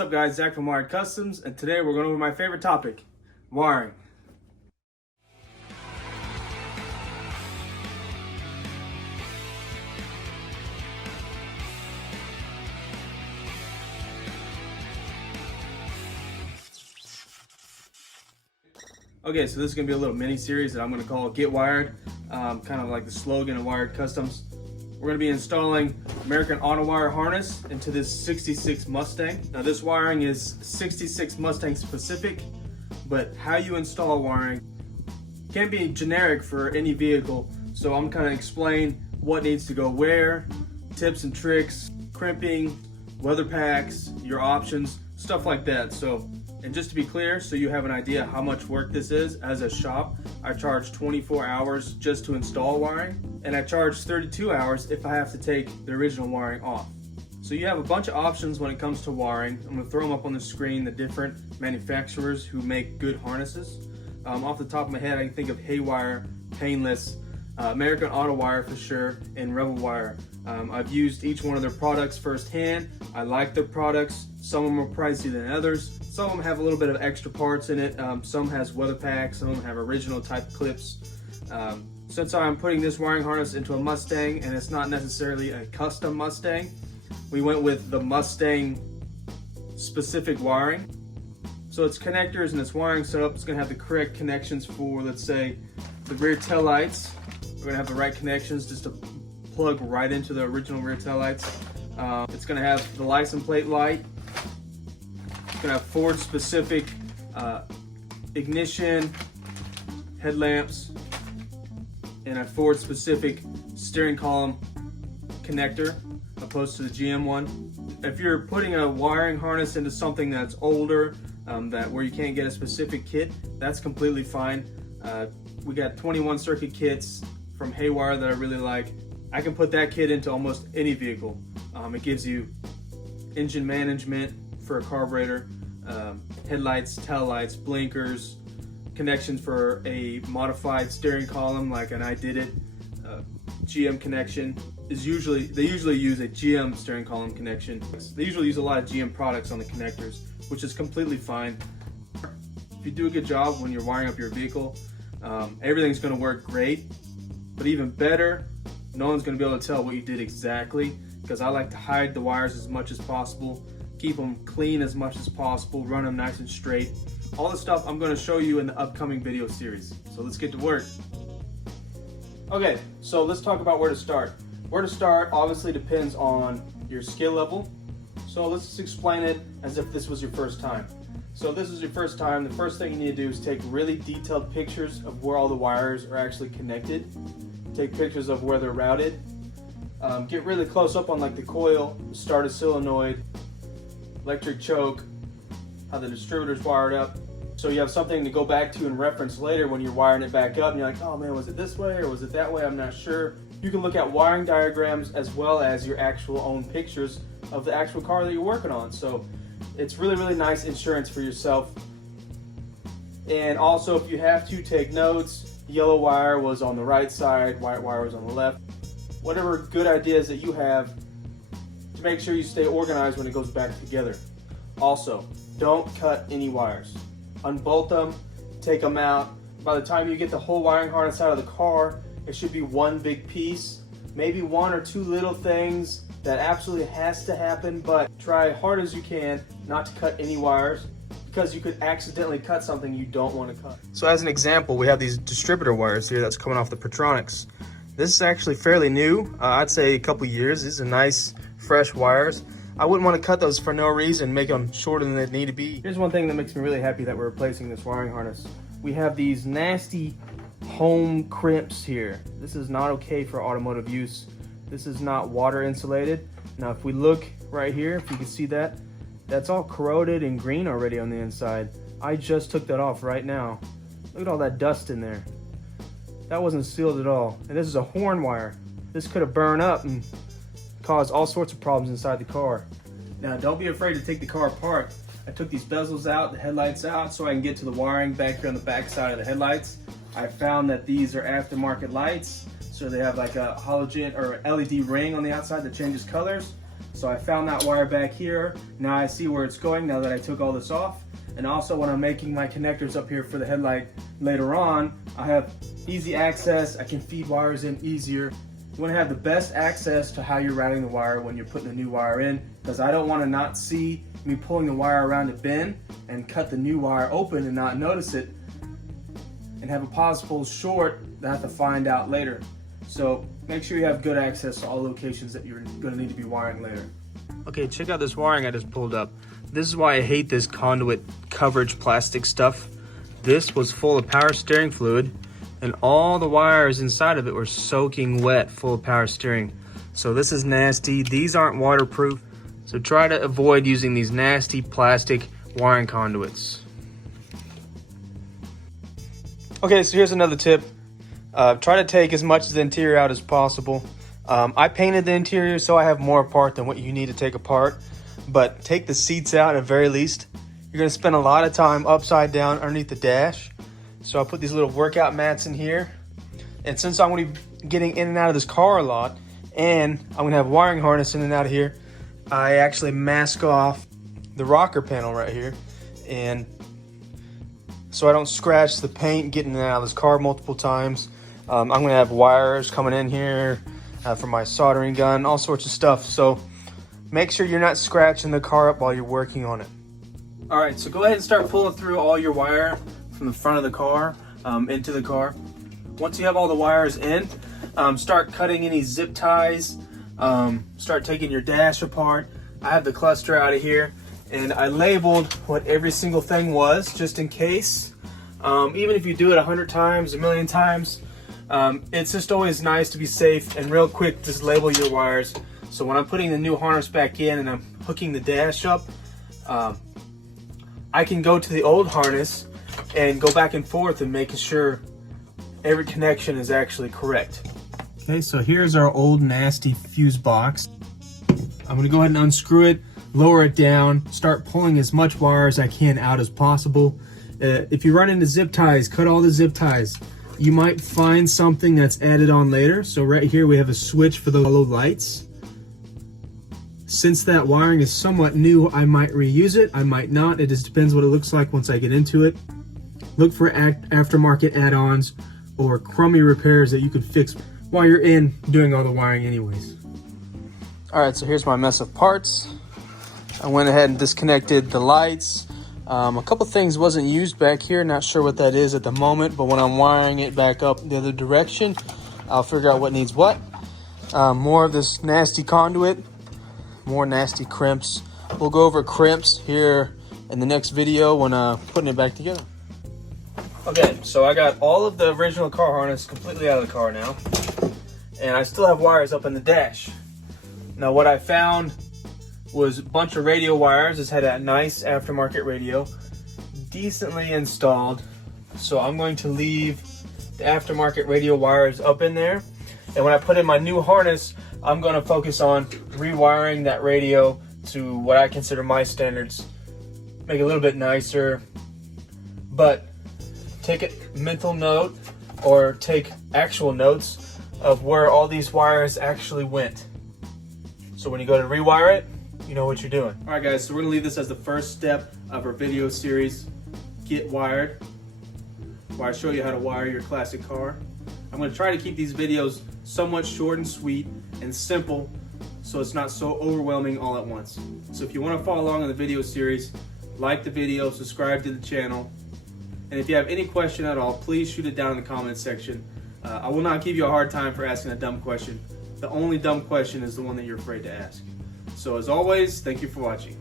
What's up guys, Zach from Wired Customs, and today we're going over my favorite topic, wiring. Okay, so this is going to be a little mini series that I'm going to call Get Wired, kind of like the slogan of Wired Customs. We're going to be installing American Auto Wire harness into this 66 Mustang. Now this wiring is 66 Mustang specific, but how you install wiring can be generic for any vehicle. So I'm kind of explain what needs to go where, tips and tricks, crimping, weather packs, your options, stuff like that. And just to be clear, so you have an idea how much work this is, as a shop, I charge 24 hours just to install wiring, and I charge 32 hours if I have to take the original wiring off. So you have a bunch of options when it comes to wiring. I'm gonna throw them up on the screen, the different manufacturers who make good harnesses. Off the top of my head, I can think of Haywire, Painless, American Auto Wire for sure, and Rebel Wire. I've used each one of their products firsthand. I like their products. Some of them are pricey than others. Some of them have a little bit of extra parts in it. Some has weather packs, some of them have original type clips. Since I'm putting this wiring harness into a Mustang and it's not necessarily a custom Mustang, we went with the Mustang specific wiring. So its connectors and its wiring setup is going to have the correct connections for, let's say, the rear tail lights. We're going to have the right connections just to plug right into the original rear tail lights. It's going to have the license plate light. It's going to have Ford specific ignition, headlamps, and a Ford specific steering column connector opposed to the GM one. If you're putting a wiring harness into something that's older, where you can't get a specific kit, that's completely fine. We got 21 circuit kits from Haywire that I really like. I can put that kit into almost any vehicle. It gives you engine management for a carburetor, headlights, tail lights, blinkers, connections for a modified steering column like an I Did It. GM connection is they usually use a GM steering column connection. They usually use a lot of GM products on the connectors, which is completely fine. If you do a good job when you're wiring up your vehicle, everything's going to work great. But even better, no one's going to be able to tell what you did exactly, because I like to hide the wires as much as possible, keep them clean as much as possible, run them nice and straight. All the stuff I'm going to show you in the upcoming video series. So let's get to work. Okay, so let's talk about where to start. Where to start obviously depends on your skill level. So let's just explain it as if this was your first time. So if this is your first time, the first thing you need to do is take really detailed pictures of where all the wires are actually connected. Take pictures of where they're routed. Get really close up on like the coil, starter solenoid, electric choke, how the distributor's wired up. So you have something to go back to and reference later when you're wiring it back up and you're like, oh man, was it this way or was it that way? I'm not sure. You can look at wiring diagrams as well as your actual own pictures of the actual car that you're working on. So it's really, really nice insurance for yourself. And also, if you have to take notes, yellow wire was on the right side, white wire was on the left. Whatever good ideas that you have to make sure you stay organized when it goes back together. Also, don't cut any wires. Unbolt them, take them out. By the time you get the whole wiring harness out of the car, it should be one big piece, maybe one or two little things that absolutely has to happen, but try hard as you can not to cut any wires, because you could accidentally cut something you don't want to cut. So as an example, we have these distributor wires here that's coming off the Patronics. This is actually fairly new. I'd say a couple years. These are nice, fresh wires. I wouldn't want to cut those for no reason, make them shorter than they need to be. Here's one thing that makes me really happy that we're replacing this wiring harness. We have these nasty home crimps here. This is not okay for automotive use. This is not water insulated. Now if we look right here, if you can see that, that's all corroded and green already on the inside. I just took that off right now. Look at all that dust in there. That wasn't sealed at all. And this is a horn wire. This could have burned up and caused all sorts of problems inside the car. Now don't be afraid to take the car apart. I took these bezels out, the headlights out, so I can get to the wiring back here on the back side of the headlights. I found that these are aftermarket lights, so they have like a halogen or LED ring on the outside that changes colors. So I found that wire back here. Now I see where it's going now that I took all this off. And also when I'm making my connectors up here for the headlight later on, I have easy access. I can feed wires in easier. You want to have the best access to how you're routing the wire when you're putting a new wire in, because I don't want to not see me pulling the wire around a bin and cut the new wire open and not notice it and have a possible short that I have to find out later. So make sure you have good access to all locations that you're going to need to be wiring later. Okay, check out this wiring I just pulled up. This is why I hate this conduit coverage plastic stuff. This was full of power steering fluid, and all the wires inside of it were soaking wet, full of power steering. So this is nasty. These aren't waterproof, so try to avoid using these nasty plastic wiring conduits. Okay, so here's another tip. Try to take as much of the interior out as possible. I painted the interior so I have more apart than what you need to take apart, but take the seats out at the very least. You're going to spend a lot of time upside down underneath the dash. So I put these little workout mats in here, and since I'm going to be getting in and out of this car a lot, and I'm going to have wiring harness in and out of here, I actually mask off the rocker panel right here, and so I don't scratch the paint getting in and out of this car multiple times. I'm going to have wires coming in here for my soldering gun, all sorts of stuff. So make sure you're not scratching the car up while you're working on it. All right, so go ahead and start pulling through all your wire from the front of the car into the car. Once you have all the wires in, start cutting any zip ties, start taking your dash apart. I have the cluster out of here, and I labeled what every single thing was, just in case. Even if you do it 100 times, a million times, it's just always nice to be safe, and real quick, just label your wires. So when I'm putting the new harness back in and I'm hooking the dash up, I can go to the old harness and go back and forth and making sure every connection is actually correct. Okay, so here's our old nasty fuse box. I'm gonna go ahead and unscrew it, lower it down, start pulling as much wire as I can out as possible. If you run into zip ties, cut all the zip ties. You might find something that's added on later. So right here we have a switch for the yellow lights. Since that wiring is somewhat new, I might reuse it, I might not. It just depends what it looks like once I get into it. Look for aftermarket add-ons or crummy repairs that you could fix while you're in doing all the wiring anyways. All right, so here's my mess of parts. I went ahead and disconnected the lights. A couple things wasn't used back here, not sure what that is at the moment, but when I'm wiring it back up the other direction, I'll figure out what needs what. More of this nasty conduit, more nasty crimps. We'll go over crimps here in the next video when putting it back together. Okay, so I got all of the original car harness completely out of the car now, and I still have wires up in the dash. Now what I found was a bunch of radio wires. This had a nice aftermarket radio, decently installed. So I'm going to leave the aftermarket radio wires up in there. And when I put in my new harness, I'm going to focus on rewiring that radio to what I consider my standards. Make it a little bit nicer, but take a mental note or take actual notes of where all these wires actually went. So when you go to rewire it, you know what you're doing. All right guys, so we're gonna leave this as the first step of our video series, Get Wired, where I show you how to wire your classic car. I'm gonna try to keep these videos somewhat short and sweet and simple so it's not so overwhelming all at once. So if you wanna follow along in the video series, like the video, subscribe to the channel, and if you have any question at all, please shoot it down in the comments section. I will not give you a hard time for asking a dumb question. The only dumb question is the one that you're afraid to ask. So as always, thank you for watching.